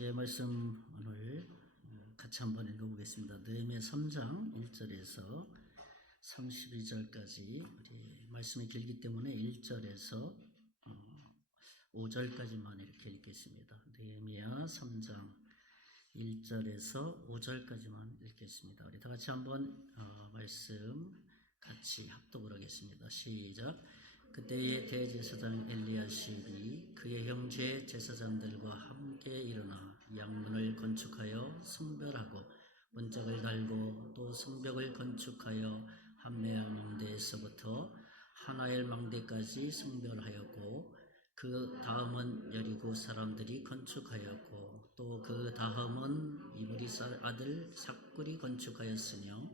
예, 말씀 오늘 같이 한번 읽어보겠습니다. 느헤미야 3장 1절에서 32절까지 우리 말씀이 길기 때문에 1절에서 5절까지만 이렇게 읽겠습니다. 느헤미야 3장 1절에서 5절까지만 읽겠습니다. 우리 다 같이 한번 말씀 같이 합독을 하겠습니다. 시작. 그때의 대제사장 엘리야십이 그의 형제 제사장들과 함께 일어나 양문을 건축하여 성별하고 문짝을 달고 또 성벽을 건축하여 한메알 망대에서부터 하나엘 망대까지 성별하였고 그 다음은 여리고 사람들이 건축하였고 또 그 다음은 이브리 아들 삭굴이 건축하였으며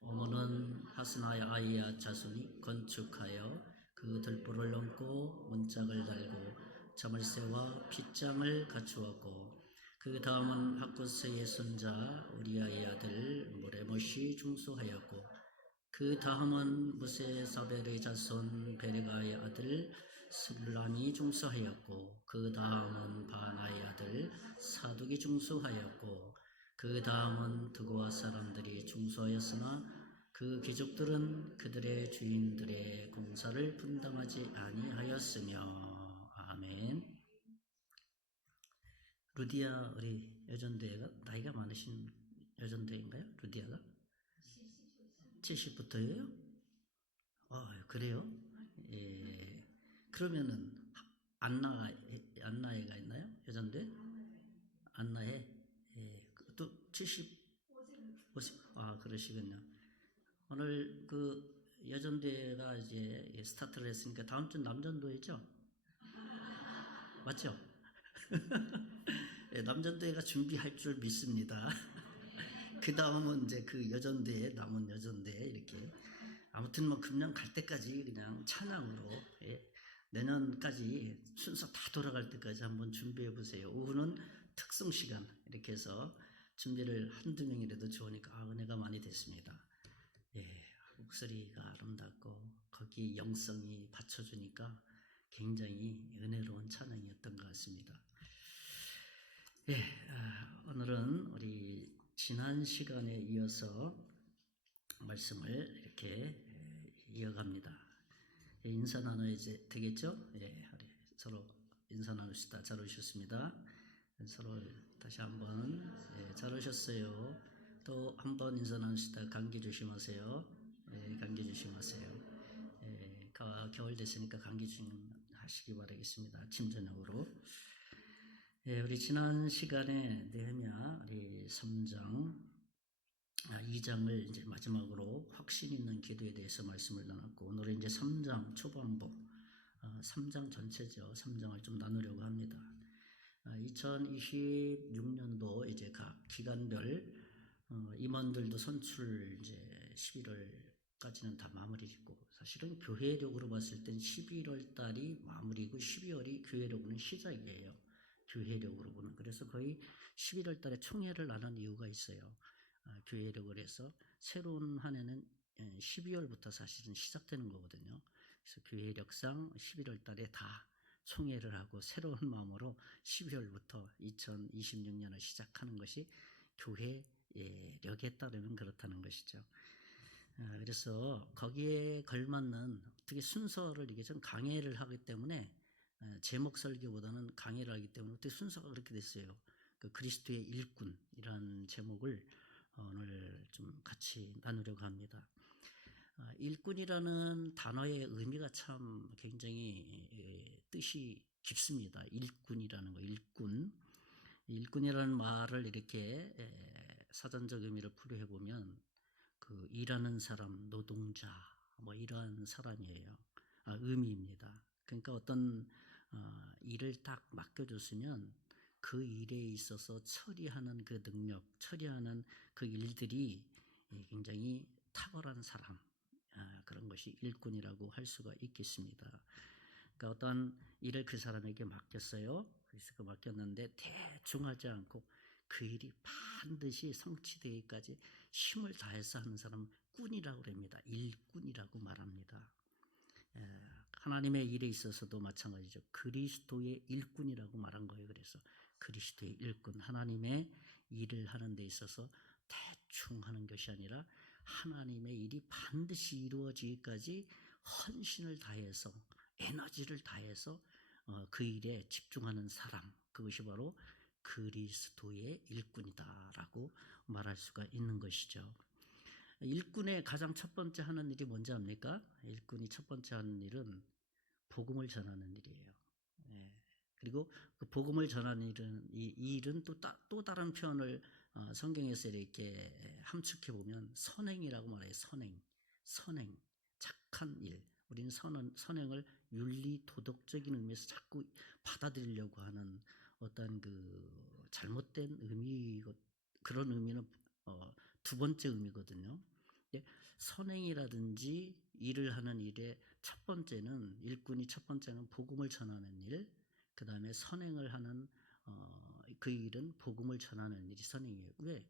어머는 하스나의 아이야 자손이 건축하여 그 들보를 넘고 문짝을 달고 자물쇠와 빗장을 갖추었고 그 다음은 학구스의 손자 우리아의 아들 모레못이 중수하였고 그 다음은 무세사벨의 자손 베레가의 아들 스불란이 중수하였고 그 다음은 바나의 아들 사둑이 중수하였고 그 다음은 드고아 사람들이 중수하였으나 그 귀족들은 그들의 주인들의 공사를 분담하지 아니하였으며. 아멘. 루디아 우리 여전대가 나이가 많으신 여전대인가요? 루디아가? 70부터예요? 그래요? 예. 그러면은 안나해가 있나요? 여전대? 안나해? 예. 또 70? 50? 그러시군요. 오늘 그 여전대가 이제 스타트를 했으니까 다음 주 남전도회죠? 맞죠? 네, 남전도회가 준비할 줄 믿습니다. 그 다음은 이제 그 여전대회, 남은 여전대회 이렇게 아무튼 뭐 금년 갈 때까지 그냥 찬양으로 내년까지 순서 다 돌아갈 때까지 한번 준비해 보세요. 오후는 특성 시간 이렇게 해서 준비를 한두 명이라도 좋으니까 은혜가 많이 됐습니다. 예, 목소리가 아름답고 거기 영성이 받쳐주니까 굉장히 은혜로운 찬양이었던 것 같습니다. 예, 오늘은 우리 지난 시간에 이어서 말씀을 이렇게 이어갑니다. 인사 나눠야 되겠죠? 예, 우리 서로 인사 나눕시다. 잘 오셨습니다. 서로 다시 한번 잘 오셨어요. 또 한번 인사 나누시다 감기 조심하세요. 감기 조심하세요. 겨울 됐으니까 감기 조심하시기 바라겠습니다. 아침 저녁으로. 우리 지난 시간에 느헤미야 우리 3장 2장을 이제 마지막으로 확신 있는 기도에 대해서 말씀을 나눴고 오늘은 이제 3장 초반부 3장 전체죠. 3장을 좀 나누려고 합니다. 2026년도 이제 각 기간별 임원들도 선출 이제 11월까지는 다 마무리 짓고 사실은 교회력으로 봤을 땐 11월 달이 마무리고 12월이 교회력으로는 시작이에요. 교회력으로 보는. 그래서 거의 11월 달에 총회를 나눈 이유가 있어요. 교회력을 해서 새로운 한 해는 12월부터 사실은 시작되는 거거든요. 그래서 교회력상 11월 달에 다 총회를 하고 새로운 마음으로 12월부터 2026년을 시작하는 것이 교회력에 따르면 그렇다는 것이죠. 그래서 거기에 걸맞는 어떻게 순서를 이게 좀 강해를 하기 때문에 제목 설교보다는 강해를 하기 때문에 어떻게 순서가 그렇게 됐어요. 그 그리스도의 일꾼이라는 제목을 오늘 좀 같이 나누려고 합니다. 일꾼이라는 단어의 의미가 참 굉장히 뜻이 깊습니다. 일꾼이라는 거, 일꾼. 일꾼이라는 말을 이렇게 사전적 의미를 풀이해 보면 그 일하는 사람, 노동자, 뭐 이러한 사람이에요. 의미입니다. 그러니까 어떤 일을 딱 맡겨줬으면 그 일에 있어서 처리하는 그 능력, 처리하는 그 일들이 굉장히 탁월한 사람, 그런 것이 일꾼이라고 할 수가 있겠습니다. 그러니까 어떤 일을 그 사람에게 맡겼어요. 그래서 그 맡겼는데 대충 하지 않고 그 일이 반드시 성취되기까지 힘을 다해서 하는 사람은 꾼이라고 합니다. 일꾼이라고 말합니다. 하나님의 일에 있어서도 마찬가지죠. 그리스도의 일꾼이라고 말한 거예요. 그래서 그리스도의 일꾼, 하나님의 일을 하는 데 있어서 대충 하는 것이 아니라 하나님의 일이 반드시 이루어지기까지 헌신을 다해서 에너지를 다해서 그 일에 집중하는 사람, 그것이 바로 그리스도의 일꾼이다라고 말할 수가 있는 것이죠. 일꾼의 가장 첫 번째 하는 일이 뭔지 압니까? 일꾼이 첫 번째 하는 일은 복음을 전하는 일이에요. 예. 그리고 그 복음을 전하는 일은 이 일은 또 다른 표현을 성경에서 이렇게 함축해 보면 선행이라고 말해요. 선행, 착한 일. 우리는 선행을 윤리 도덕적인 의미에서 자꾸 받아들이려고 하는 어떤 그 잘못된 의미, 그런 의미는 두 번째 의미거든요. 선행이라든지 일을 하는 일의 첫 번째는, 일꾼이 첫 번째는 복음을 전하는 일, 그 다음에 선행을 하는 그 일은 복음을 전하는 일이 선행이에요. 왜?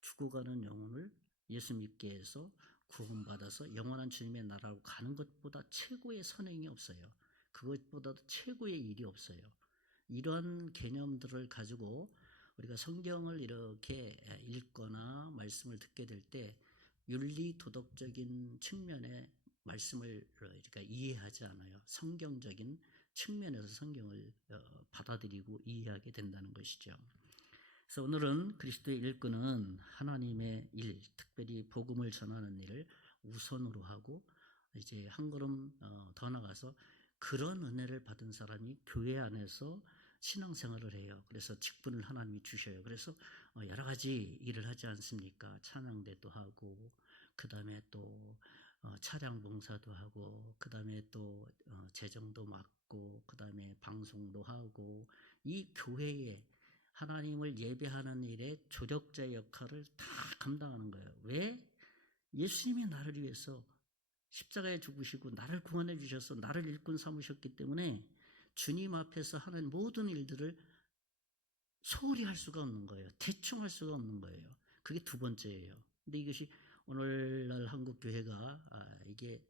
죽어가는 영혼을 예수 믿게 해서 구원받아서 영원한 주님의 나라로 가는 것보다 최고의 선행이 없어요. 그것보다도 최고의 일이 없어요. 이런 개념들을 가지고 우리가 성경을 이렇게 읽거나 말씀을 듣게 될 때 윤리 도덕적인 측면의 말씀을 그러니까 이해하지 않아요. 성경적인 측면에서 성경을 받아들이고 이해하게 된다는 것이죠. 그래서 오늘은 그리스도의 일꾼은 하나님의 일, 특별히 복음을 전하는 일을 우선으로 하고 이제 한 걸음 더 나가서 그런 은혜를 받은 사람이 교회 안에서 신앙생활을 해요. 그래서 직분을 하나님이 주셔요. 그래서 여러 가지 일을 하지 않습니까? 찬양대도 하고, 그 다음에 또 차량 봉사도 하고, 그 다음에 또 재정도 맡고, 그 다음에 방송도 하고, 이 교회에 하나님을 예배하는 일에 조력자의 역할을 다 감당하는 거예요. 왜? 예수님이 나를 위해서 십자가에 죽으시고 나를 구원해 주셔서 나를 일꾼 삼으셨기 때문에 주님 앞에서 하는 모든 일들을 소홀히 할 수가 없는 거예요. 대충 할 수가 없는 거예요. 그게 두 번째예요. 근데 이것이 오늘날 한국 교회가 이게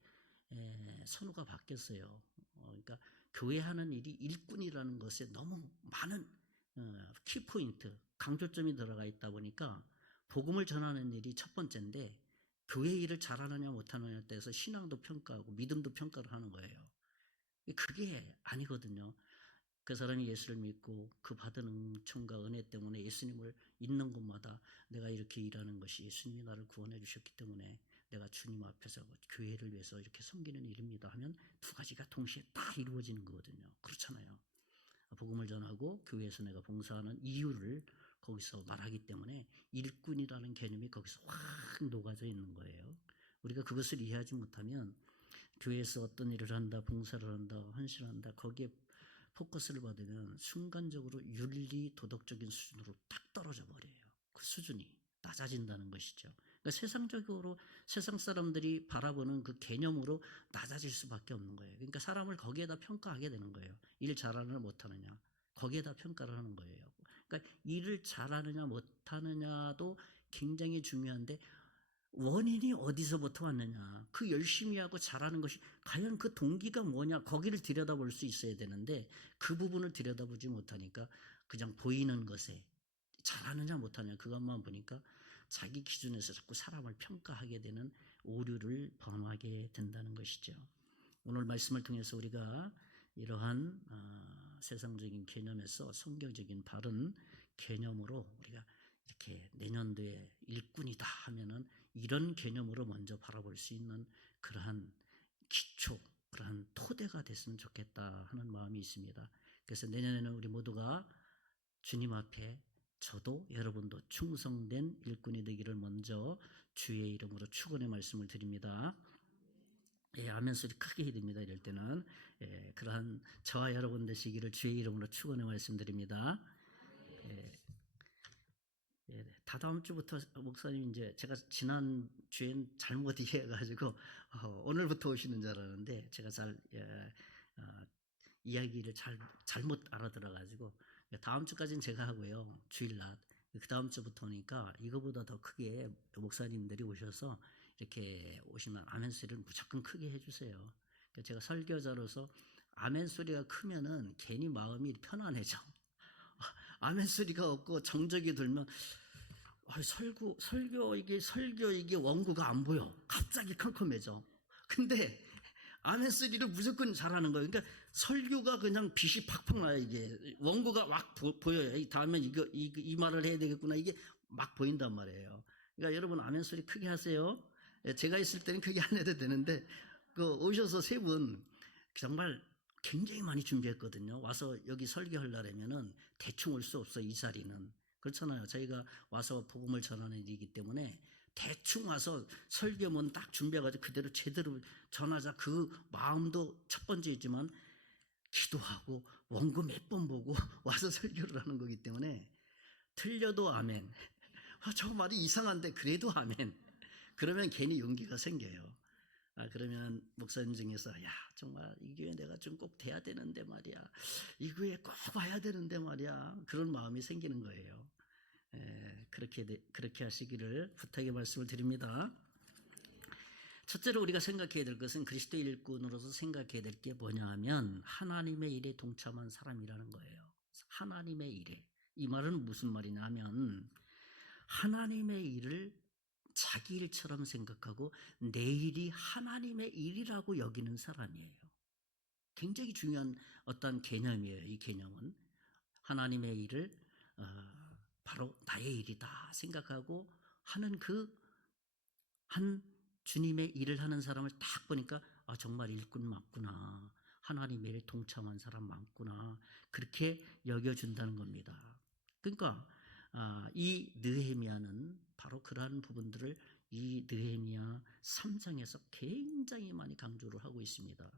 선호가 바뀌었어요. 그러니까 교회 하는 일이 일꾼이라는 것에 너무 많은 키포인트, 강조점이 들어가 있다 보니까 복음을 전하는 일이 첫 번째인데 교회 일을 잘하느냐 못하느냐에 대해서 신앙도 평가하고 믿음도 평가를 하는 거예요. 그게 아니거든요. 그 사람이 예수를 믿고 그 받은 은총과 은혜 때문에 예수님을 있는 곳마다 내가 이렇게 일하는 것이 예수님이 나를 구원해 주셨기 때문에 내가 주님 앞에서 교회를 위해서 이렇게 섬기는 일입니다 하면 두 가지가 동시에 다 이루어지는 거거든요. 그렇잖아요. 복음을 전하고 교회에서 내가 봉사하는 이유를 거기서 말하기 때문에 일꾼이라는 개념이 거기서 확 녹아져 있는 거예요. 우리가 그것을 이해하지 못하면 교회에서 어떤 일을 한다, 봉사를 한다, 헌신을 한다, 거기에 포커스를 받으면 순간적으로 윤리 도덕적인 수준으로 딱 떨어져 버려요. 그 수준이 낮아진다는 것이죠. 그러니까 세상적으로 세상 사람들이 바라보는 그 개념으로 낮아질 수밖에 없는 거예요. 그러니까 사람을 거기에다 평가하게 되는 거예요. 일 잘하느냐 못하느냐 거기에다 평가를 하는 거예요. 그러니까 일을 잘하느냐 못하느냐도 굉장히 중요한데 원인이 어디서부터 왔느냐, 그 열심히 하고 잘하는 것이 과연 그 동기가 뭐냐, 거기를 들여다볼 수 있어야 되는데 그 부분을 들여다보지 못하니까 그냥 보이는 것에 잘하느냐 못하느냐 그것만 보니까 자기 기준에서 자꾸 사람을 평가하게 되는 오류를 범하게 된다는 것이죠. 오늘 말씀을 통해서 우리가 이러한 세상적인 개념에서 성경적인 바른 개념으로 우리가 이렇게 내년도에 일꾼이다 하면은 이런 개념으로 먼저 바라볼 수 있는 그러한 기초, 그러한 토대가 됐으면 좋겠다 하는 마음이 있습니다. 그래서 내년에는 우리 모두가 주님 앞에 저도 여러분도 충성된 일꾼이 되기를 먼저 주의 이름으로 축원의 말씀을 드립니다. 아멘 소리 크게 해야 됩니다. 이럴 때는 그러한 저와 여러분 되시기를 주의 이름으로 축원의 말씀드립니다. 다다음 주부터 목사님 이제 제가 지난 주엔 잘못 이해해가지고 오늘부터 오시는 줄 알았는데 제가 이야기를 잘못 알아들어가지고 다음 주까지는 제가 하고요. 주일날 그 다음 주부터 오니까 이거보다 더 크게 목사님들이 오셔서 이렇게 오시면 아멘 소리를 무조건 크게 해주세요. 그러니까 제가 설교자로서 아멘 소리가 크면은 괜히 마음이 편안해져. 아멘 소리가 없고 정적이 들면 설교 이게 원고가 안 보여. 갑자기 컴컴해져. 근데 아멘 소리를 무조건 잘하는 거예요. 그러니까 설교가 그냥 빛이 팍팍 나요. 이게 원고가 막 보여요. 다음에 이 말을 해야 되겠구나. 이게 막 보인단 말이에요. 그러니까 여러분 아멘 소리 크게 하세요. 제가 있을 때는 크게 안 해도 되는데 오셔서 세 분 정말 굉장히 많이 준비했거든요. 와서 여기 설교하려면은 대충 올 수 없어. 이 자리는 그렇잖아요. 저희가 와서 복음을 전하는 일이기 때문에 대충 와서 설교문 딱 준비해가지고 그대로 제대로 전하자. 그 마음도 첫 번째이지만 기도하고 원고 몇 번 보고 와서 설교를 하는 거기 때문에 틀려도 아멘. 저 말이 이상한데 그래도 아멘. 그러면 괜히 용기가 생겨요. 그러면 목사님 중에서 야 정말 이 교회 내가 좀 꼭 돼야 되는데 말이야. 이 교회 꼭 와야 되는데 말이야. 그런 마음이 생기는 거예요. 그렇게 하시기를 부탁의 말씀을 드립니다. 첫째로 우리가 생각해야 될 것은 그리스도의 일꾼으로서 생각해야 될 게 뭐냐 하면 하나님의 일에 동참한 사람이라는 거예요. 하나님의 일에. 이 말은 무슨 말이냐 하면 하나님의 일을 자기 일처럼 생각하고 내 일이 하나님의 일이라고 여기는 사람이에요. 굉장히 중요한 어떤 개념이에요. 이 개념은 하나님의 일을 바로 나의 일이다 생각하고 하는 한 주님의 일을 하는 사람을 딱 보니까 정말 일꾼 맞구나. 하나님의 일에 동참한 사람 많구나. 그렇게 여겨준다는 겁니다. 그러니까 이 느헤미야는 바로 그러한 부분들을 이 느헤미야 3장에서 굉장히 많이 강조를 하고 있습니다.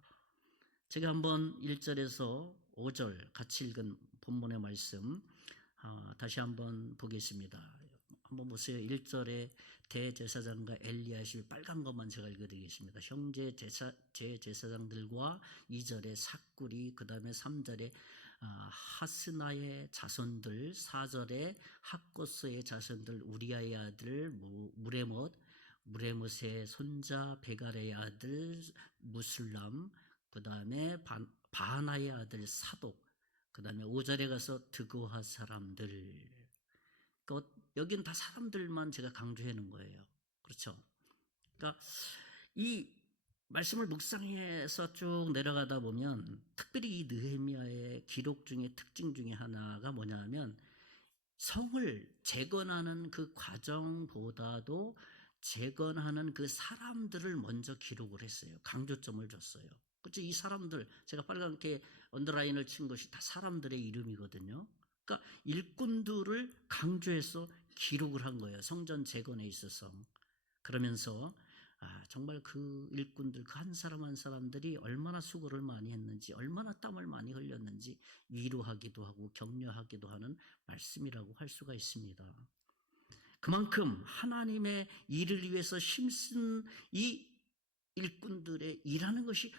제가 한번 1절에서 5절 같이 읽은 본문의 말씀 다시 한번 보겠습니다. 한번 보세요. 1절에 대제사장과 엘리야십이 빨간 것만 제가 읽어드리겠습니다. 형제 제사장들과 2절에 삭구리, 그 다음에 3절에 하스나의 자손들, 4절에 학고스의 자손들, 우리아의 아들 무레못의 손자 베갈의 아들 무술람, 그 다음에 바나의 아들 사독, 그 다음에 5절에 가서 드고하 사람들. 여긴 다 사람들만 제가 강조해 놓은 거예요. 그렇죠? 그러니까 이 말씀을 묵상해서 쭉 내려가다 보면 특별히 이 느헤미야의 기록 중에 특징 중에 하나가 뭐냐면 성을 재건하는 그 과정보다도 재건하는 그 사람들을 먼저 기록을 했어요. 강조점을 줬어요. 그렇죠? 이 사람들, 제가 빨갛게 언더라인을 친 것이 다 사람들의 이름이거든요. 그러니까 일꾼들을 강조해서 기록을 한 거예요. 성전 재건에 있어서. 그러면서 정말 그 일꾼들, 그 한 사람 한 사람들이 얼마나 수고를 많이 했는지, 얼마나 땀을 많이 흘렸는지 위로하기도 하고 격려하기도 하는 말씀이라고 할 수가 있습니다. 그만큼 하나님의 일을 위해서 힘쓴 이 일꾼들의 일하는 것이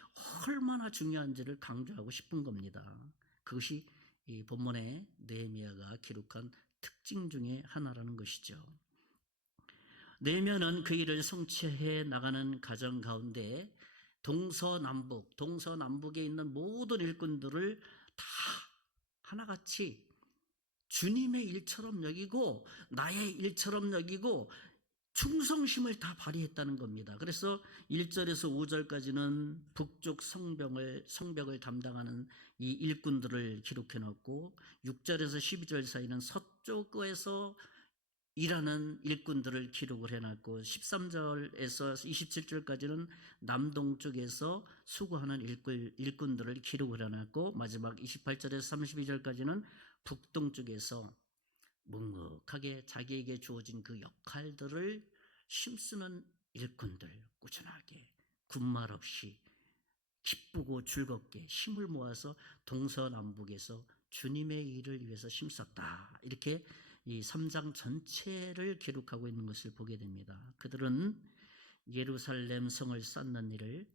얼마나 중요한지를 강조하고 싶은 겁니다. 그것이 이 본문에 느헤미야가 기록한 특징 중에 하나라는 것이죠. 느헤미야는 그 일을 성취해 나가는 과정 가운데 동서남북에 있는 모든 일꾼들을 다 하나같이 주님의 일처럼 여기고 나의 일처럼 여기고 충성심을 다 발휘했다는 겁니다. 그래서 1절에서 5절까지는 북쪽 성벽을 담당하는 이 일꾼들을 기록해 놨고 6절에서 12절 사이는 서쪽에서 일하는 일꾼들을 기록을 해놨고 13절에서 27절까지는 남동쪽에서 수고하는 일꾼들을 기록을 해놨고 마지막 28절에서 32절까지는 북동쪽에서 묵묵하게 자기에게 주어진 그 역할들을 힘쓰는 일꾼들, 꾸준하게 군말 없이 기쁘고 즐겁게 힘을 모아서 동서남북에서 주님의 일을 위해서 힘썼다. 이렇게 이 3장 전체를 기록하고 있는 것을 보게 됩니다. 그들은 예루살렘 성을 쌓는 일을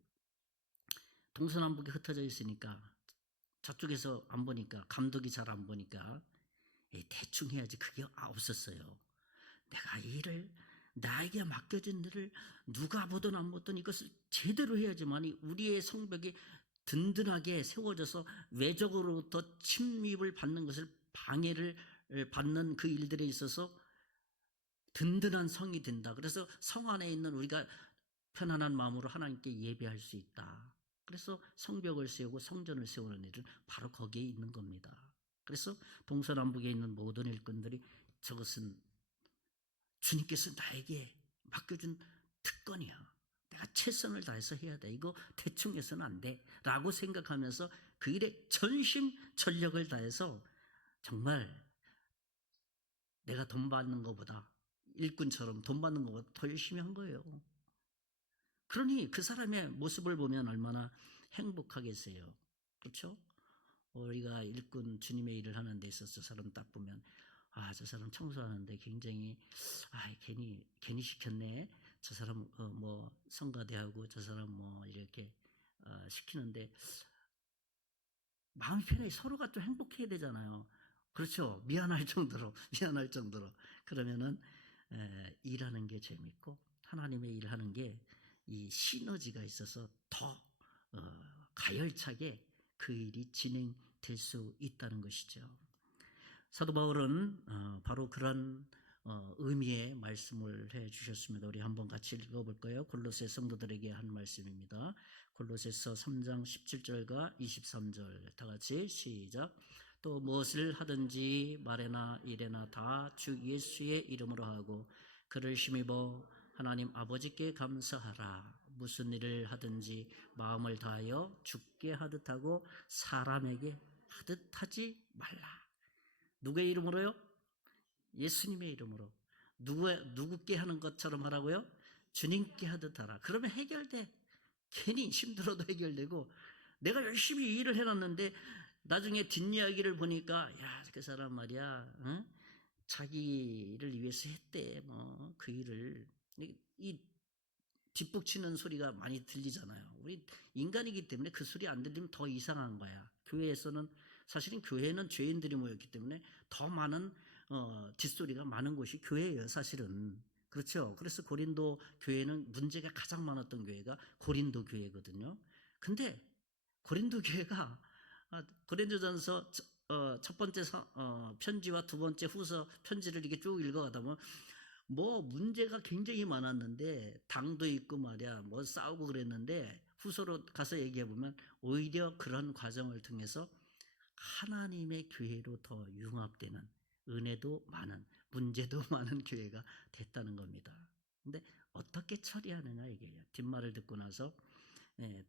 동서남북에 흩어져 있으니까 저쪽에서 안 보니까 감독이 잘 안 보니까 대충 해야지 그게 없었어요. 내가 이 일을 나에게 맡겨진 일을 누가 보든 안 보든 이것을 제대로 해야지만 우리의 성벽이 든든하게 세워져서 외적으로부터 침입을 받는 것을 방해를 받는 그 일들에 있어서 든든한 성이 된다. 그래서 성 안에 있는 우리가 편안한 마음으로 하나님께 예배할 수 있다. 그래서 성벽을 세우고 성전을 세우는 일은 바로 거기에 있는 겁니다. 그래서 동서남북에 있는 모든 일꾼들이 저것은 주님께서 나에게 맡겨준 특권이야. 내가 최선을 다해서 해야 돼. 이거 대충 해서는 안 돼. 라고 생각하면서 그 일에 전심전력을 다해서 정말 내가 돈 받는 것보다 일꾼처럼 돈 받는 것보다 더 열심히 한 거예요. 그러니 그 사람의 모습을 보면 얼마나 행복하겠어요. 그렇죠? 우리가 일꾼 주님의 일을 하는 데 있어서 저 사람 딱 보면 저 사람 청소하는데 굉장히 괜히 시켰네. 저 사람 뭐 성가대하고 저 사람 뭐 이렇게 시키는데 마음이 편해. 서로가 좀 행복해야 되잖아요. 그렇죠? 미안할 정도로 그러면은 일하는 게 재밌고 하나님의 일하는 게 이 시너지가 있어서 더 가열차게 그 일이 진행될 수 있다는 것이죠. 사도 바울은 바로 그런 의미의 말씀을 해 주셨습니다. 우리 한번 같이 읽어볼까요? 골로새 성도들에게 한 말씀입니다. 골로새서 3장 17절과 23절 다 같이 시작. 또 무엇을 하든지 말에나 일에나 다 주 예수의 이름으로 하고 그를 힘입어 하나님 아버지께 감사하라. 무슨 일을 하든지 마음을 다하여 주께 하듯 하고 사람에게 하듯 하지 말라. 누구의 이름으로요? 예수님의 이름으로. 누구께 하는 것처럼 하라고요? 주님께 하듯 하라. 그러면 해결돼. 괜히 힘들어도 해결되고 내가 열심히 일을 해놨는데 나중에 뒷이야기를 보니까 그 사람 말이야 자기를 위해서 했대. 뭐 그 일을 이 뒷북치는 소리가 많이 들리잖아요. 우리 인간이기 때문에 그 소리 안 들리면 더 이상한 거야. 교회에서는 사실은 교회는 죄인들이 모였기 때문에 더 많은 뒷소리가 많은 곳이 교회예요. 사실은. 그렇죠. 그래서 고린도 교회는 문제가 가장 많았던 교회가 고린도 교회거든요. 근데 고린도 교회가 고린도전서 첫 번째 편지와 두 번째 후서 편지를 이렇게 쭉 읽어가다 보면 뭐 문제가 굉장히 많았는데 당도 있고 말이야 뭐 싸우고 그랬는데 후서로 가서 얘기해 보면 오히려 그런 과정을 통해서 하나님의 교회로 더 융합되는 은혜도 많은 문제도 많은 교회가 됐다는 겁니다. 근데 어떻게 처리하느냐 이게요. 뒷말을 듣고 나서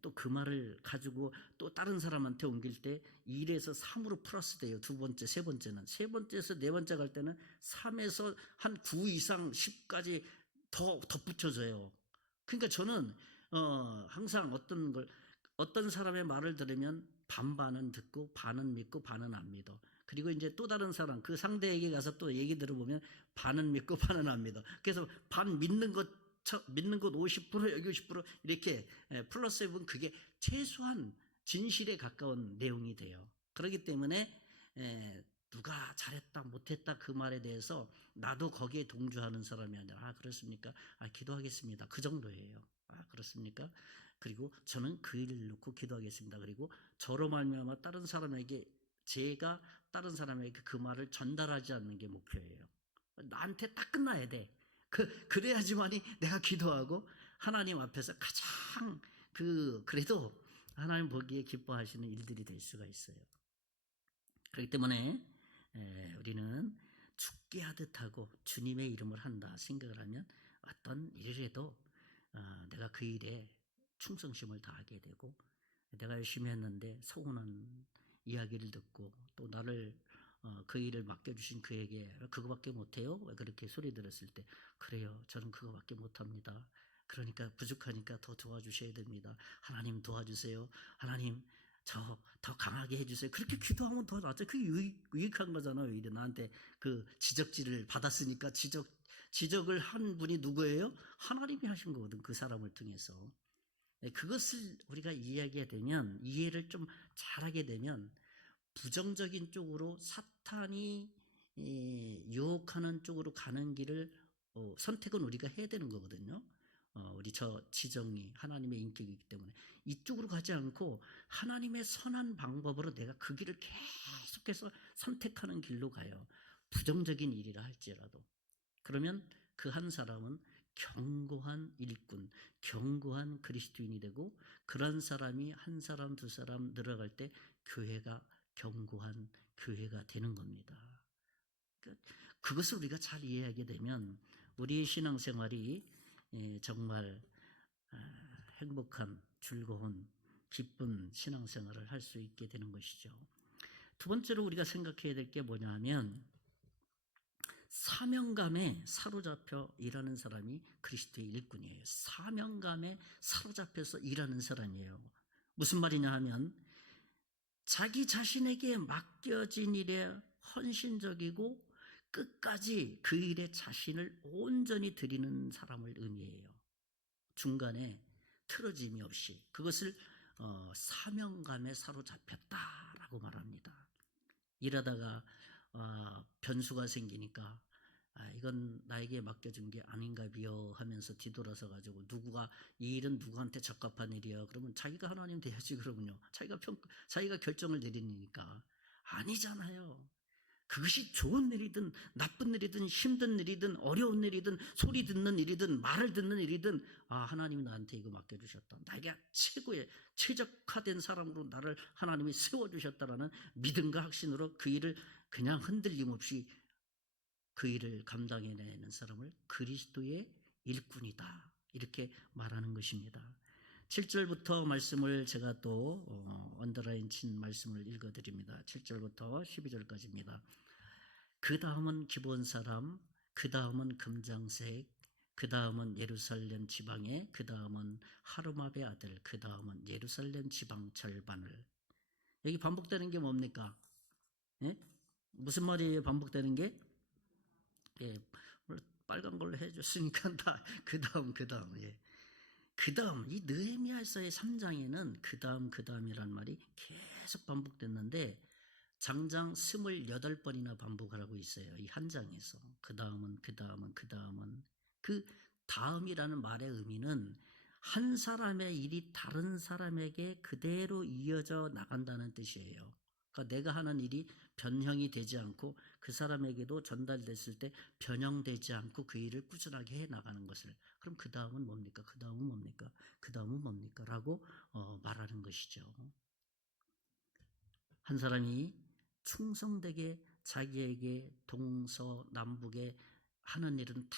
또 그 말을 가지고 또 다른 사람한테 옮길 때 1에서 3으로 플러스 돼요. 두 번째, 세 번째는. 세 번째에서 네 번째 갈 때는 3에서 한 9 이상 10까지 더 덧붙여져요. 그러니까 저는 항상 어떤 사람의 말을 들으면 반반은 듣고 반은 믿고 반은 안 믿어. 그리고 이제 또 다른 사람 그 상대에게 가서 또 얘기 들어보면 반은 믿고 반은 안 믿어. 그래서 반 믿는 것 50% 여기 50% 이렇게 플러스 해보면 그게 최소한 진실에 가까운 내용이 돼요. 그렇기 때문에 누가 잘했다 못했다 그 말에 대해서 나도 거기에 동조하는 사람이 아니라 그렇습니까? 기도하겠습니다. 그 정도예요. 그렇습니까? 그리고 저는 그 일을 놓고 기도하겠습니다. 그리고 저로 말미암아 다른 사람에게 제가 다른 사람에게 그 말을 전달하지 않는 게 목표예요. 나한테 딱 끝나야 돼. 그래야지만이 내가 기도하고 하나님 앞에서 가장 그래도 하나님 보기에 기뻐하시는 일들이 될 수가 있어요. 그렇기 때문에 우리는 죽게 하듯 하고 주님의 이름을 한다 생각을 하면 어떤 일을 해도 내가 그 일에 충성심을 다하게 되고 내가 열심히 했는데 서운한 이야기를 듣고 또 나를 그 일을 맡겨주신 그에게 그거밖에 못해요? 왜 그렇게 소리 들었을 때 그래요. 저는 그거밖에 못합니다. 그러니까 부족하니까 더 도와주셔야 됩니다. 하나님 도와주세요. 하나님 저 더 강하게 해주세요. 그렇게 기도하면 더 낫죠. 그게 유익한 거잖아요. 오히려 나한테 그 지적질을 받았으니까 지적을 한 분이 누구예요? 하나님이 하신 거거든. 그 사람을 통해서. 그것을 우리가 이해를 좀 잘하게 되면 부정적인 쪽으로 사탄이 유혹하는 쪽으로 가는 길을 선택은 우리가 해야 되는 거거든요. 우리 지정이 하나님의 인격이기 때문에 이쪽으로 가지 않고 하나님의 선한 방법으로 내가 그 길을 계속해서 선택하는 길로 가요. 부정적인 일이라 할지라도 그러면 그 한 사람은 견고한 일꾼, 견고한 그리스도인이 되고 그런 사람이 한 사람 두 사람 늘어갈 때 교회가 견고한 교회가 되는 겁니다. 그것을 우리가 잘 이해하게 되면 우리의 신앙생활이 정말 행복한, 즐거운, 기쁜 신앙생활을 할 수 있게 되는 것이죠. 두 번째로 우리가 생각해야 될 게 뭐냐 하면 사명감에 사로잡혀 일하는 사람이 그리스도의 일꾼이에요. 사명감에 사로잡혀서 일하는 사람이에요. 무슨 말이냐 하면 자기 자신에게 맡겨진 일에 헌신적이고 끝까지 그 일에 자신을 온전히 드리는 사람을 의미해요. 중간에 틀어짐이 없이 그것을 사명감에 사로잡혔다라고 말합니다. 일하다가 변수가 생기니까 이건 나에게 맡겨준 게 아닌가 비요 하면서 뒤돌아서 가지고 누구가 이 일은 누구한테 적합한 일이야 그러면 자기가 하나님 돼야지 그러면요. 자기가 결정을 내리니까 아니잖아요. 그것이 좋은 일이든 나쁜 일이든 힘든 일이든 어려운 일이든 소리 듣는 일이든 말을 듣는 일이든 하나님이 나한테 이거 맡겨주셨다. 나에게 최고의 최적화된 사람으로 나를 하나님이 세워주셨다라는 믿음과 확신으로 그 일을 그냥 흔들림 없이 그 일을 감당해내는 사람을 그리스도의 일꾼이다. 이렇게 말하는 것입니다. 7절부터 말씀을 제가 또 언더라인 친 말씀을 읽어드립니다. 7절부터 12절까지입니다. 그 다음은 기브온 사람, 그 다음은 금장색, 그 다음은 예루살렘 지방에, 그 다음은 하루마베 아들, 그 다음은 예루살렘 지방 절반을. 여기 반복되는 게 뭡니까? 예? 무슨 말이에요? 반복되는 게? 예, 빨간 걸로 해줬으니까 다 그 다음 예. 그 다음 이 느헤미야서의 3장에는 그 다음이란 말이 계속 반복됐는데 장장 28번이나 반복을 하고 있어요. 이 한 장에서 그 다음은 그 다음이라는 말의 의미는 한 사람의 일이 다른 사람에게 그대로 이어져 나간다는 뜻이에요. 그러니까 내가 하는 일이 변형이 되지 않고 그 사람에게도 전달됐을 때 변형되지 않고 그 일을 꾸준하게 해 나가는 것을 그럼 그 다음은 뭡니까? 그 다음은 뭡니까? 그 다음은 뭡니까? 라고 말하는 것이죠. 한 사람이 충성되게 자기에게 동서남북에 하는 일은 다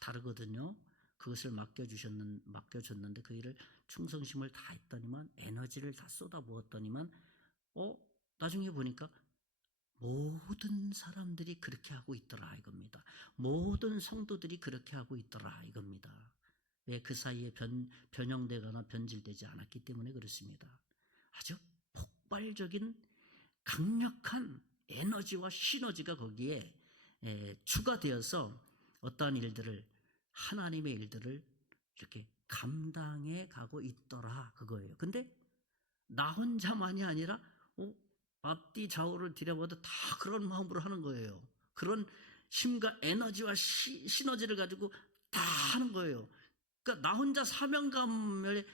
다르거든요. 그것을 맡겨줬는데 그 일을 충성심을 다 했더니만 에너지를 다 쏟아부었더니만 나중에 보니까 모든 사람들이 그렇게 하고 있더라 이겁니다. 모든 성도들이 그렇게 하고 있더라 이겁니다. 왜 그 사이에 변형되거나 변질되지 않았기 때문에 그렇습니다. 아주 폭발적인 강력한 에너지와 시너지가 거기에 추가되어서 어떠한 일들을 하나님의 일들을 이렇게 감당해 가고 있더라 그거예요. 근데 나 혼자만이 아니라 앞뒤 좌우를 들여봐도 다 그런 마음으로 하는 거예요. 그런 힘과 에너지와 시너지를 가지고 다 하는 거예요. 그러니까 나 혼자 사명감에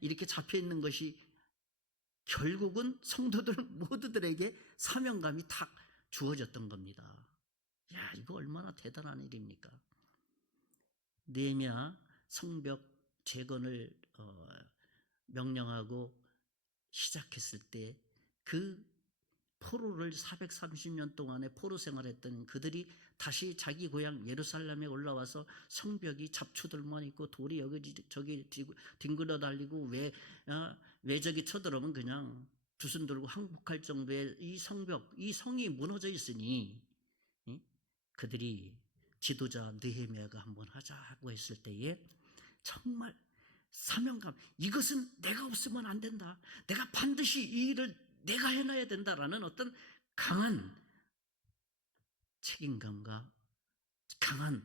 이렇게 잡혀 있는 것이 결국은 성도들 모두들에게 사명감이 탁 주어졌던 겁니다. 야, 이거 얼마나 대단한 일입니까? 느헤미야 성벽 재건을 명령하고 시작했을 때 그 포로를 430년 동안에 포로 생활했던 그들이 다시 자기 고향 예루살렘에 올라와서 성벽이 잡초들만 있고 돌이 여기저기 뒹굴어 달리고 외적이 쳐들어오면 그냥 두 손 들고 항복할 정도의 이 성벽, 이 성이 무너져 있으니 그들이 지도자 느헤미야가 한번 하자고 했을 때에 정말 사명감, 이것은 내가 없으면 안 된다. 내가 반드시 이 일을 내가 해놔야 된다라는 어떤 강한 책임감과 강한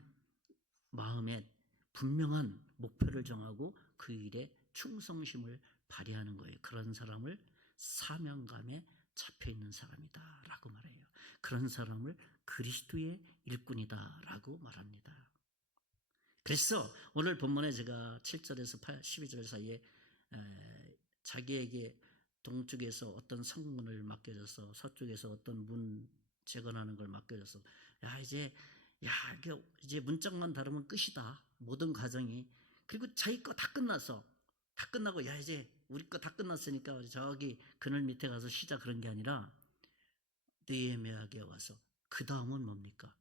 마음에 분명한 목표를 정하고 그 일에 충성심을 발휘하는 거예요. 그런 사람을 사명감에 잡혀있는 사람이다 라고 말해요. 그런 사람을 그리스도의 일꾼이다 라고 말합니다. 그래서 오늘 본문에 제가 7절에서 12절 사이에 자기에게 동쪽에서 어떤 성문을 맡겨져서 서쪽에서 어떤 문 재건하는 걸 맡겨줘서 야 이제 문짝만 다르면 끝이다. 모든 과정이. 그리고 자기 거 다 끝나고 야 이제 우리 거 다 끝났으니까 저기 그늘 밑에 가서 쉬자 그런 게 아니라 느헤미야에게 와서 그 다음은 뭡니까?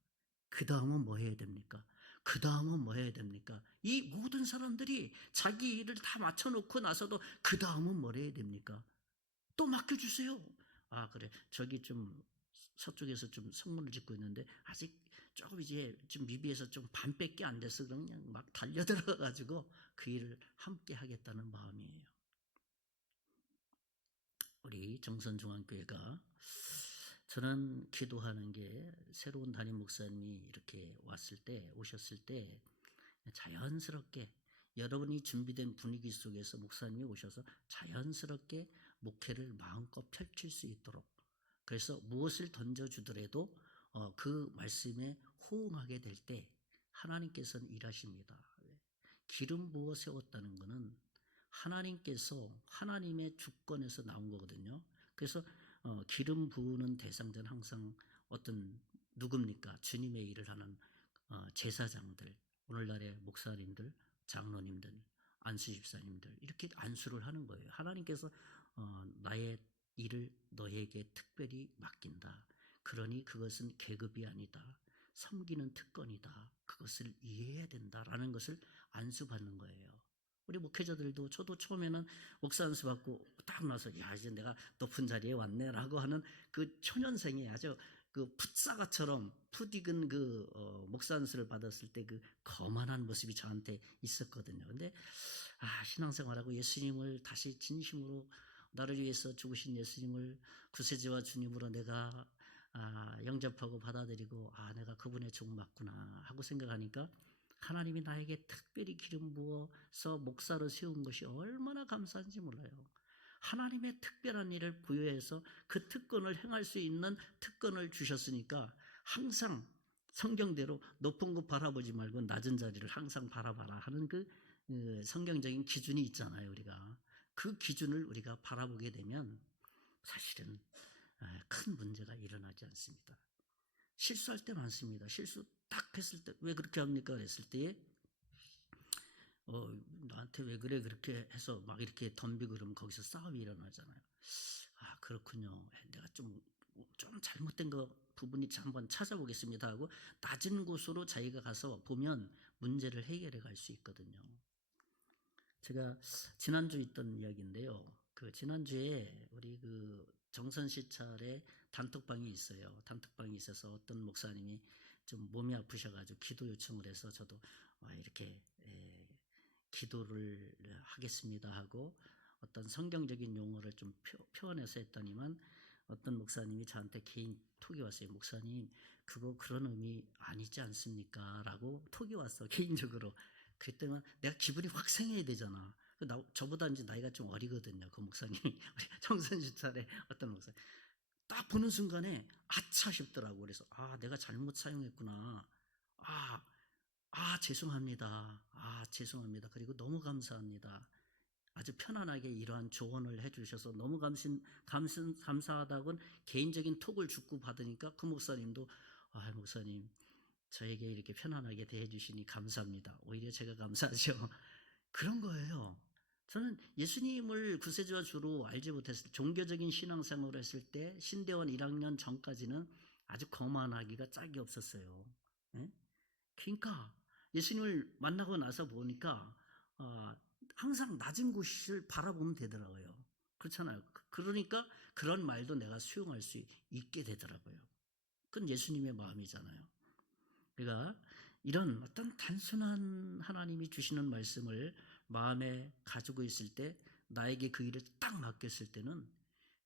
그 다음은 뭐 해야 됩니까? 그 다음은 뭐 해야 됩니까? 이 모든 사람들이 자기 일을 다 맞춰놓고 나서도 그 다음은 뭘 해야 됩니까? 또 맡겨주세요. 아 그래 저기 좀 서쪽에서 좀 성문을 짓고 있는데 아직 조금 이제 좀 미비해서 좀 반밖에 안 돼서 그냥 막 달려들어 가지고 그 일을 함께 하겠다는 마음이에요. 우리 정선중앙교회가 저는 기도하는 게 새로운 담임 목사님이 이렇게 오셨을 때 자연스럽게 여러분이 준비된 분위기 속에서 목사님이 오셔서 자연스럽게 목회를 마음껏 펼칠 수 있도록 그래서 무엇을 던져주더라도 그 말씀에 호응하게 될 때 하나님께서는 일하십니다. 기름 부어 세웠다는 것은 하나님께서 하나님의 주권에서 나온 거거든요. 그래서 기름 부으는 대상자는 항상 어떤 누굽니까? 주님의 일을 하는 제사장들, 오늘날의 목사님들, 장로님들, 안수집사님들 이렇게 안수를 하는 거예요. 하나님께서 나의 일을 너에게 특별히 맡긴다. 그러니 그것은 계급이 아니다. 섬기는 특권이다. 그것을 이해해야 된다라는 것을 안수받는 거예요. 우리 목회자들도 저도 처음에는 목사 안수 받고 딱 나서 야 이제 내가 높은 자리에 왔네라고 하는 그 초년생의 아주 그 풋사과처럼 풋익은 그 목사 안수를 받았을 때 그 거만한 모습이 저한테 있었거든요. 근데 신앙생활하고 예수님을 다시 진심으로 나를 위해서 죽으신 예수님을 구세주와 주님으로 내가 영접하고 받아들이고 내가 그분의 종 맞구나 하고 생각하니까 하나님이 나에게 특별히 기름 부어서 목사로 세운 것이 얼마나 감사한지 몰라요. 하나님의 특별한 일을 부여해서 그 특권을 행할 수 있는 특권을 주셨으니까 항상 성경대로 높은 곳 바라보지 말고 낮은 자리를 항상 바라봐라 하는 그 성경적인 기준이 있잖아요. 우리가 그 기준을 우리가 바라보게 되면 사실은 큰 문제가 일어나지 않습니다. 실수할 때 많습니다. 실수 딱 했을 때 왜 그렇게 합니까? 그랬을 때 나한테 왜 그래 그렇게 해서 막 이렇게 덤비고 그러면 거기서 싸움이 일어나잖아요. 그렇군요. 내가 좀 잘못된 부분이 한번 찾아보겠습니다 하고 낮은 곳으로 자기가 가서 보면 문제를 해결해 갈 수 있거든요. 제가 지난주 있던 이야기인데요. 그 지난주에 우리 그 정선 씨 차례 단톡방이 있어요. 단톡방이 있어서 어떤 목사님이 좀 몸이 아프셔가지고 기도 요청을 해서 저도 이렇게 기도를 하겠습니다 하고 어떤 성경적인 용어를 좀 표현해서 했더니만 어떤 목사님이 저한테 개인 톡이 왔어요. 목사님 그거 그런 의미 아니지 않습니까? 라고 톡이 왔어 개인적으로. 그랬더니 내가 기분이 확 상해야 되잖아. 저보다 이제 나이가 좀 어리거든요. 그 목사님이 우리 청선지 차례 어떤 목사님 딱 보는 순간에 아차 싶더라고. 그래서 내가 잘못 사용했구나. 죄송합니다. 죄송합니다. 그리고 너무 감사합니다. 아주 편안하게 이러한 조언을 해주셔서 너무 감사하다고는 개인적인 톡을 주고 받으니까 그 목사님도 목사님 저에게 이렇게 편안하게 대해주시니 감사합니다. 오히려 제가 감사하죠. 그런 거예요. 저는 예수님을 구세주와 주로 알지 못했을 때 종교적인 신앙생활을 했을 때 신대원 1학년 전까지는 아주 거만하기가 짝이 없었어요. 네? 그러니까 예수님을 만나고 나서 보니까 항상 낮은 곳을 바라보면 되더라고요. 그렇잖아요. 그러니까 그런 말도 내가 수용할 수 있게 되더라고요. 그건 예수님의 마음이잖아요. 그러니까 이런 어떤 단순한 하나님이 주시는 말씀을 마음에 가지고 있을 때 나에게 그 일을 딱 맡겼을 때는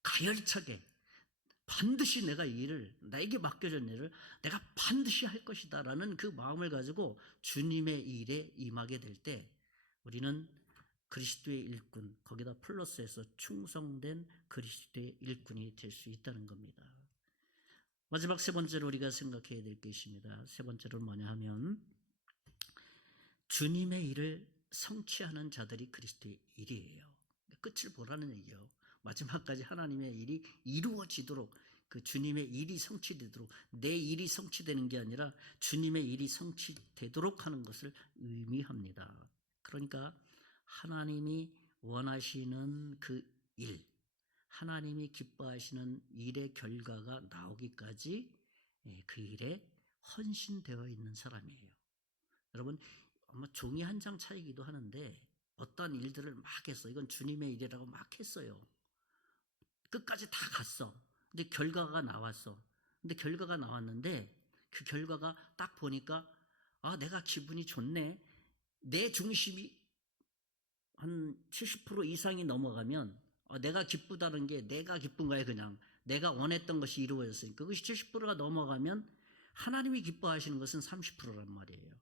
가열차게 반드시 내가 이 일을 나에게 맡겨진 일을 내가 반드시 할 것이다 라는 그 마음을 가지고 주님의 일에 임하게 될 때 우리는 그리스도의 일꾼 거기다 플러스해서 충성된 그리스도의 일꾼이 될 수 있다는 겁니다. 마지막 세 번째로 우리가 생각해야 될 것입니다. 세 번째로 뭐냐 하면 주님의 일을 성취하는 자들이 그리스도의 일이에요. 끝을 보라는 얘기예요. 마지막까지 하나님의 일이 이루어지도록 그 주님의 일이 성취되도록, 내 일이 성취되는 게 아니라 주님의 일이 성취되도록 하는 것을 의미합니다. 그러니까 하나님이 원하시는 그 일, 하나님이 기뻐하시는 일의 결과가 나오기까지 그 일에 헌신되어 있는 사람이에요. 여러분, 아마 종이 한 장 차이기도 하는데 어떠한 일들을 막 했어. 이건 주님의 일이라고 막 했어요. 끝까지 다 갔어. 근데 결과가 나왔어. 근데 결과가 나왔는데 그 결과가 딱 보니까 내가 기분이 좋네. 내 중심이 한 70% 이상이 넘어가면 내가 기쁘다는 게 내가 기쁜 거야. 그냥 내가 원했던 것이 이루어졌으니까. 그것이 70%가 넘어가면 하나님이 기뻐하시는 것은 30%란 말이에요.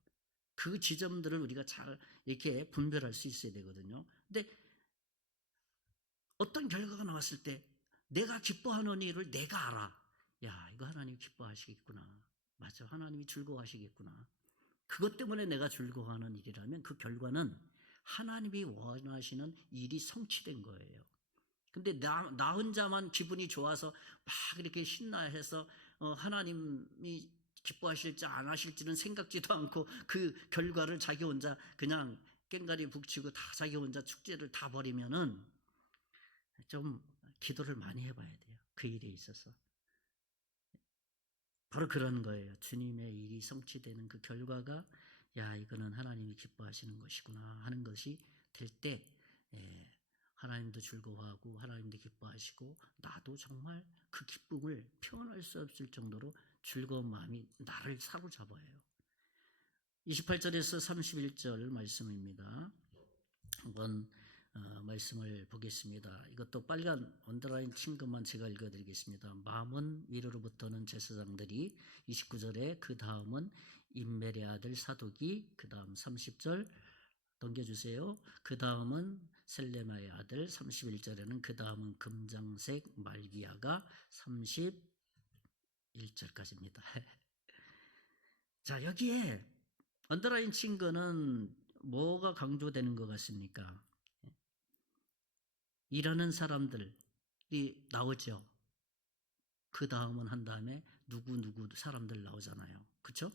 그 지점들을 우리가 잘 이렇게 분별할 수 있어야 되거든요. 근데 어떤 결과가 나왔을 때 내가 기뻐하는 일을 내가 알아. 야, 이거 하나님 기뻐하시겠구나. 맞아, 하나님이 즐거워하시겠구나. 그것 때문에 내가 즐거워하는 일이라면 그 결과는 하나님이 원하시는 일이 성취된 거예요. 근데 나 혼자만 기분이 좋아서 막 이렇게 신나해서 하나님이 기뻐하실지 안 하실지는 생각지도 않고 그 결과를 자기 혼자 그냥 깽가리 북치고 다 자기 혼자 축제를 다 벌이면은 좀 기도를 많이 해봐야 돼요. 그 일에 있어서. 바로 그런 거예요. 주님의 일이 성취되는 그 결과가 이거는 하나님이 기뻐하시는 것이구나 하는 것이 될 때 하나님도 즐거워하고 하나님도 기뻐하시고 나도 정말 그 기쁨을 표현할 수 없을 정도로 즐거운 마음이 나를 사로잡아요. 28절에서 31절 말씀입니다. 한번 말씀을 보겠습니다. 이것도 빨간 언더라인 친 것만 제가 읽어드리겠습니다. 마몬 위로로부터는 제사장들이 29절에 그 다음은 임멜의 아들 사독이 그 다음 30절 넘겨주세요. 그 다음은 셀레마의 아들 31절에는 그 다음은 금장색 말기야가 31절까지입니다. 자, 여기에 언더라인 친 거는 뭐가 강조되는 것 같습니까? 일하는 사람들이 나오죠. 그 다음은 한 다음에 누구 사람들 나오잖아요. 그렇죠?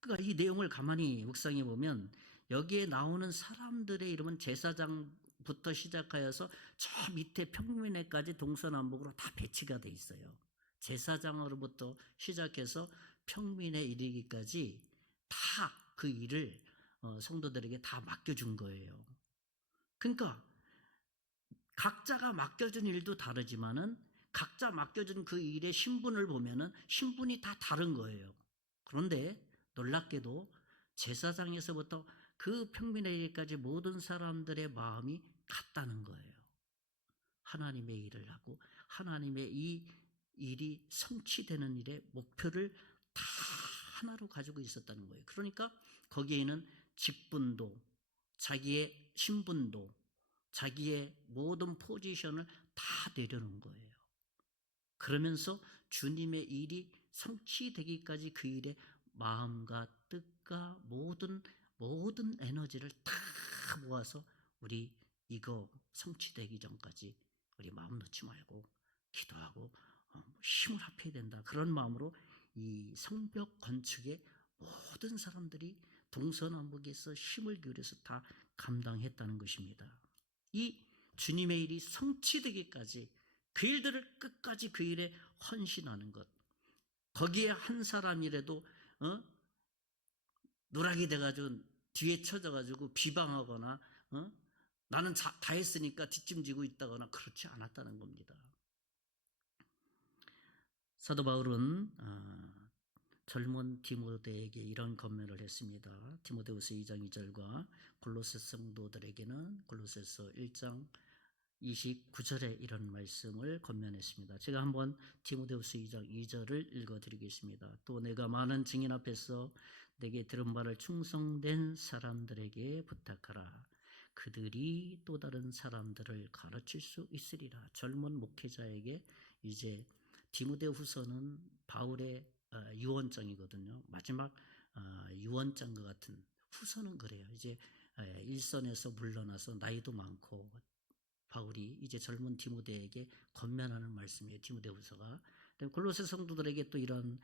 그러니까 이 내용을 가만히 묵상해 보면 여기에 나오는 사람들의 이름은 제사장부터 시작하여서 저 밑에 평민회까지 동서남북으로 다 배치가 돼 있어요. 제사장으로부터 시작해서 평민에 이르기까지 다 그 일을 성도들에게 다 맡겨준 거예요. 그러니까 각자가 맡겨준 일도 다르지만은 각자 맡겨준 그 일의 신분을 보면은 신분이 다 다른 거예요. 그런데 놀랍게도 제사장에서부터 그 평민회까지 모든 사람들의 마음이 같다는 거예요. 하나님의 일을 하고 하나님의 이 일이 성취되는 일의 목표를 다 하나로 가지고 있었다는 거예요. 그러니까 거기에는 직분도 자기의 신분도 자기의 모든 포지션을 다 내려놓은 거예요. 그러면서 주님의 일이 성취되기까지 그 일에 마음과 뜻과 모든 에너지를 다 모아서 우리 이거 성취되기 전까지 우리 마음 놓지 말고 기도하고 힘을 합해야 된다. 그런 마음으로 이 성벽 건축에 모든 사람들이 동서남북에서 힘을 기울여서 다 감당했다는 것입니다. 이 주님의 일이 성취되기까지 그 일들을 끝까지 그 일에 헌신하는 것. 거기에 한 사람이라도 누락이 돼가지고 뒤에 쳐져가지고 비방하거나 나는 다 했으니까 뒷짐지고 있다거나 그렇지 않았다는 겁니다. 사도 바울은 젊은 디모데에게 이런 권면을 했습니다. 디모데후서 2장 2절과 골로새 성도들에게는 골로새서 1장 29절에 이런 말씀을 권면했습니다. 제가 한번 디모데후서 2장 2절을 읽어드리겠습니다. 또 내가 많은 증인 앞에서 내게 들은 바를 충성된 사람들에게 부탁하라. 그들이 또 다른 사람들을 가르칠 수 있으리라. 젊은 목회자에게 이제 디모데후서는 바울의 유언장이거든요. 마지막 유언장과 같은 후서는 그래요. 이제 일선에서 물러나서 나이도 많고 바울이 이제 젊은 디모데에게 권면하는 말씀이에요. 디모데후서가 골로새 성도들에게 또 이런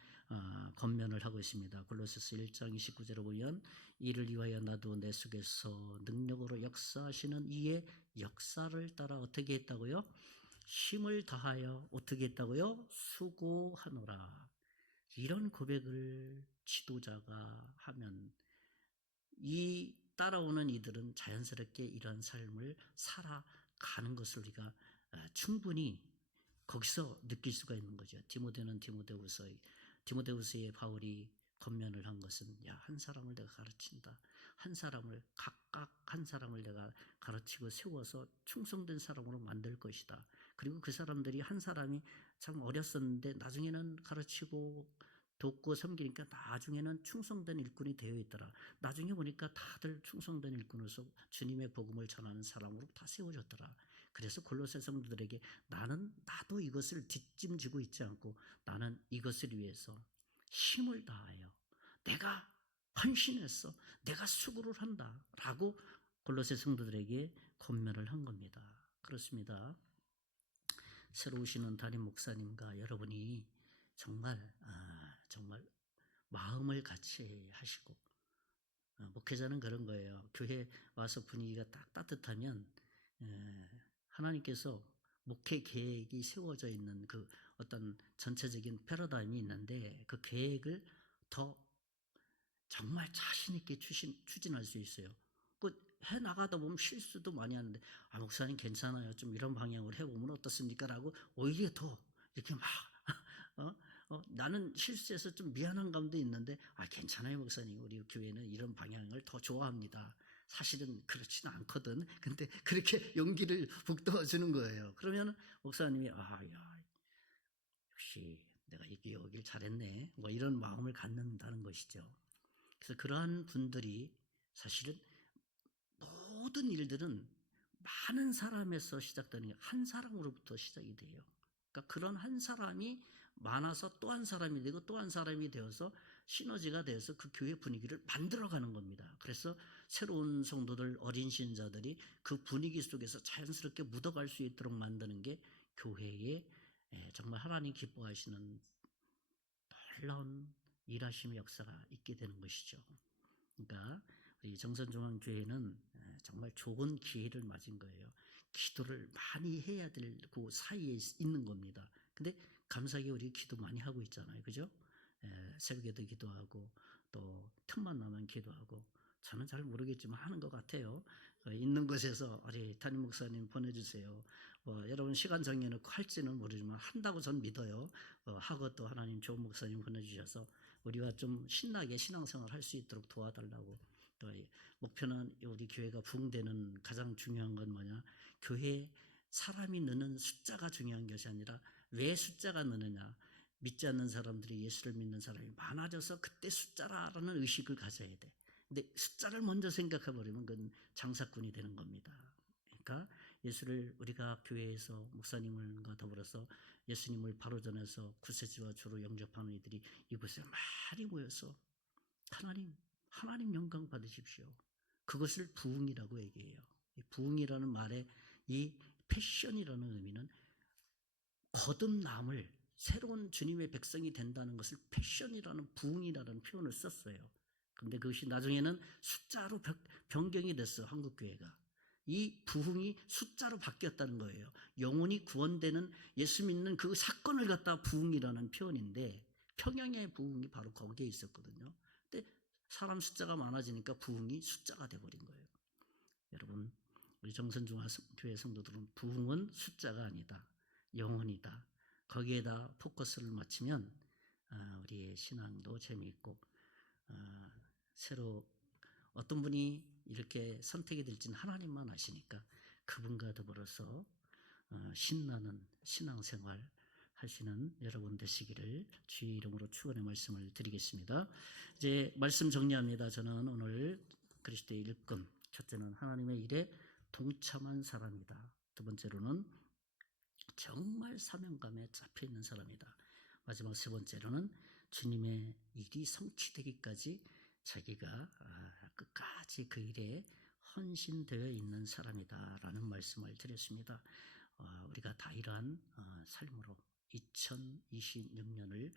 권면을 하고 있습니다. 골로새서 1장 29절에 보면 이를 위하여 나도 내 속에서 능력으로 역사하시는 이의 역사를 따라 어떻게 했다고요? 힘을 다하여 어떻게 했다고요? 수고하노라. 이런 고백을 지도자가 하면 이 따라오는 이들은 자연스럽게 이러한 삶을 살아가는 것을 우리가 충분히 거기서 느낄 수가 있는 거죠. 디모데후서에 바울이 권면을 한 것은 한 사람을 내가 가르친다. 한 사람을 각각 한 사람을 내가 가르치고 세워서 충성된 사람으로 만들 것이다. 그리고 그 사람들이 한 사람이 참 어렸었는데 나중에는 가르치고 돕고 섬기니까 나중에는 충성된 일꾼이 되어 있더라. 나중에 보니까 다들 충성된 일꾼으로서 주님의 복음을 전하는 사람으로 다 세워졌더라. 그래서 골로새 성도들에게 나도 이것을 뒷짐지고 있지 않고 나는 이것을 위해서 힘을 다하여 내가 헌신했어. 내가 수고를 한다. 라고 골로새 성도들에게 권면을 한 겁니다. 그렇습니다. 새로 오시는 담임 목사님과 여러분이 정말 마음을 같이 하시고 목회자는 그런 거예요. 교회 와서 분위기가 딱 따뜻하면 하나님께서 목회 계획이 세워져 있는 그 어떤 전체적인 패러다임이 있는데 그 계획을 더 정말 자신 있게 추진할 수 있어요. 해 나가다 보면 실수도 많이 하는데 목사님 괜찮아요. 좀 이런 방향으로 해보면 어떻습니까? 라고 오히려 더 이렇게 막 나는 실수해서 좀 미안한 감도 있는데 괜찮아요 목사님. 우리 교회는 이런 방향을 더 좋아합니다. 사실은 그렇지는 않거든. 근데 그렇게 용기를 북돋워 주는 거예요. 그러면 목사님이 역시 내가 여길 잘했네. 뭐 이런 마음을 갖는다는 것이죠. 그래서 그러한 분들이 사실은 모든 일들은 많은 사람에서 시작되는 게 한 사람으로부터 시작이 돼요. 그러니까 그런 한 사람이 많아서 또 한 사람이 되고 또 한 사람이 되어서 시너지가 되어서 그 교회 분위기를 만들어가는 겁니다. 그래서 새로운 성도들, 어린 신자들이 그 분위기 속에서 자연스럽게 묻어갈 수 있도록 만드는 게 교회의 정말 하나님 기뻐하시는 놀라운 일하심의 역사가 있게 되는 것이죠. 그러니까 우리 정선중앙교회는 정말 좋은 기회를 맞은 거예요. 기도를 많이 해야 될 그 사이에 있는 겁니다. 근데 감사하게 우리 기도 많이 하고 있잖아요. 그죠? 새벽에도 기도하고 또 틈만 나면 기도하고 저는 잘 모르겠지만 하는 것 같아요. 있는 곳에서 우리 담임 목사님 보내주세요. 여러분 시간 정해놓고 할지는 모르지만 한다고 전 믿어요. 하고 또 하나님 좋은 목사님 보내주셔서 우리가 좀 신나게 신앙생활 할 수 있도록 도와달라고. 또 목표는 우리 교회가 부흥되는 가장 중요한 건 뭐냐? 교회 사람이 느는 숫자가 중요한 것이 아니라 왜 숫자가 느느냐? 믿지 않는 사람들이 예수를 믿는 사람이 많아져서 그때 숫자라는 의식을 가져야 돼. 근데 숫자를 먼저 생각해버리면 그건 장사꾼이 되는 겁니다. 그러니까 예수를 우리가 교회에서 목사님과 더불어서 예수님을 바로 전해서 구세주와 주로 영접하는 이들이 이곳에 많이 모여서 하나님 영광 받으십시오. 그것을 부흥이라고 얘기해요. 부흥이라는 말에 이 패션이라는 의미는 거듭남을 새로운 주님의 백성이 된다는 것을 패션이라는 부흥이라는 표현을 썼어요. 그런데 그것이 나중에는 숫자로 변경이 됐어. 한국교회가. 이 부흥이 숫자로 바뀌었다는 거예요. 영혼이 구원되는 예수 믿는 그 사건을 갖다 부흥이라는 표현인데 평양의 부흥이 바로 거기에 있었거든요. 근데 사람 숫자가 많아지니까 부흥이 숫자가 돼버린 거예요. 여러분 우리 정선중앙교회 성도들은 부흥은 숫자가 아니다. 영혼이다. 거기에다 포커스를 맞추면 우리의 신앙도 재미있고 새로 어떤 분이 이렇게 선택이 될지는 하나님만 아시니까 그분과 더불어서 신나는 신앙생활 하시는 여러분 되시기를 주의 이름으로 축원의 말씀을 드리겠습니다. 이제 말씀 정리합니다. 저는 오늘 그리스도의 일꾼, 첫째는 하나님의 일에 동참한 사람이다. 두 번째로는 정말 사명감에 잡혀 있는 사람이다. 마지막 세 번째로는 주님의 일이 성취되기까지 자기가 끝까지 그 일에 헌신되어 있는 사람이다 라는 말씀을 드렸습니다. 우리가 다 이러한 삶으로 2026년을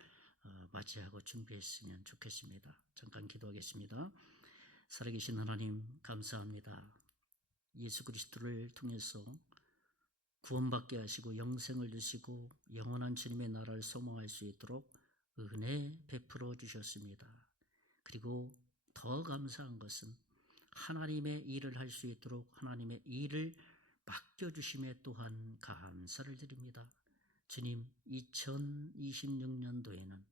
맞이하고 준비했으면 좋겠습니다. 잠깐 기도하겠습니다. 살아계신 하나님 감사합니다. 예수 그리스도를 통해서 구원받게 하시고 영생을 주시고 영원한 주님의 나라를 소망할 수 있도록 은혜 베풀어 주셨습니다. 그리고 더 감사한 것은 하나님의 일을 할 수 있도록 하나님의 일을 맡겨주심에 또한 감사를 드립니다. 주님, 2026년도에는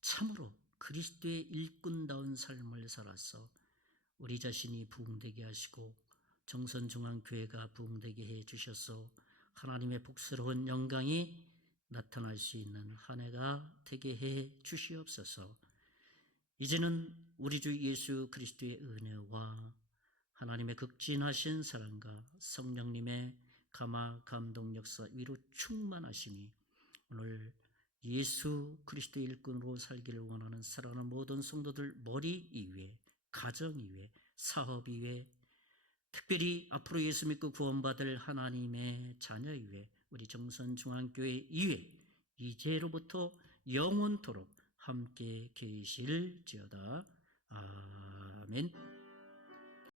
참으로 그리스도의 일꾼다운 삶을 살아서 우리 자신이 부흥되게 하시고 정선중앙교회가 부흥되게 해 주셔서 하나님의 복스러운 영광이 나타날 수 있는 한 해가 되게 해 주시옵소서. 이제는 우리 주 예수 그리스도의 은혜와 하나님의 극진하신 사랑과 성령님의 감화 감동 역사 위로 충만하심이 오늘 예수 그리스도의 일꾼으로 살기를 원하는 사랑하는 모든 성도들 머리 위에, 가정 위에, 사업 위에, 특별히 앞으로 예수 믿고 구원받을 하나님의 자녀 위에, 우리 정선중앙교회 위에 이제로부터 영원토록 함께 계실지어다. 아멘.